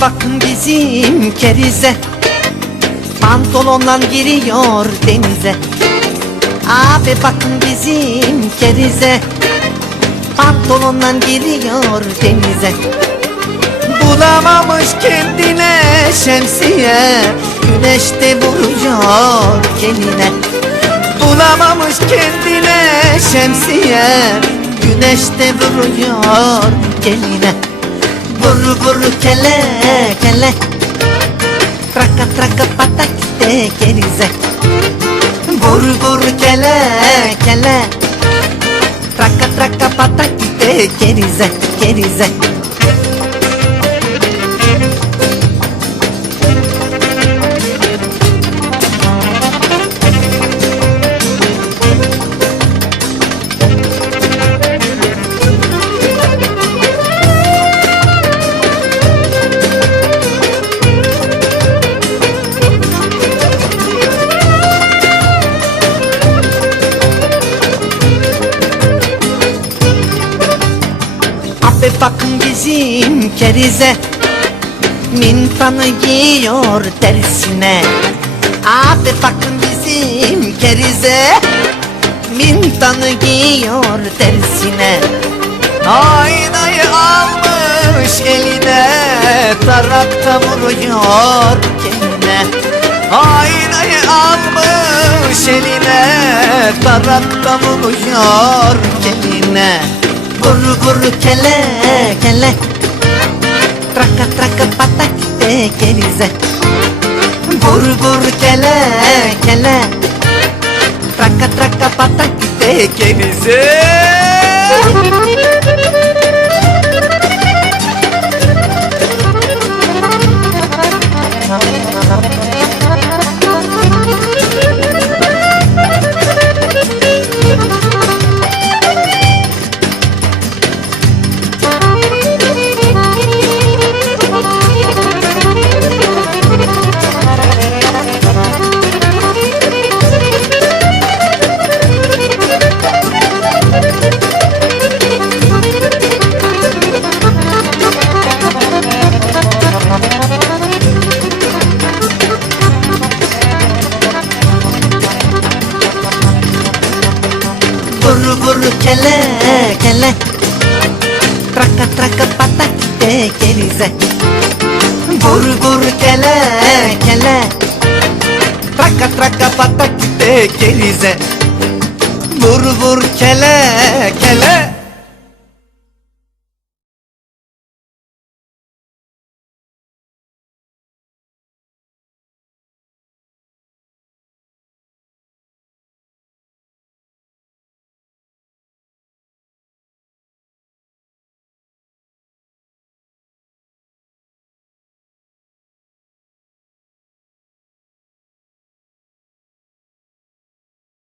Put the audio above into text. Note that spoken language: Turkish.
bakın bizim kerize. Pantolonla giriyor denize. Abi bakın bizim kerize. Pantolonla giriyor denize. Bulamamış kendine şemsiye. Güneşte vuruyor kendine. Bulamamış kendine şemsiye. Güneşte vuruyor geline Vur vur kele kele. Traka traka patak de kerize Vur vur kele kele. Traka traka patak de kerize kerize Abi bakın bizim kerize. Mintanı giyiyor tersine Abi bakın bizim kerize. Mintanı giyiyor tersine Aynayı almış eline Tarakta vuruyor kendine. Aynayı almış eline Tarakta vuruyor kendine Vur vur kele kele. Traka traka patak de kerize Vur vur kele kele. Traka traka patak de kerize Vur vur kele kele. Traka traka patak de kerize Vur vur kele kele. Traka traka patak de kerize Vur vur kele kele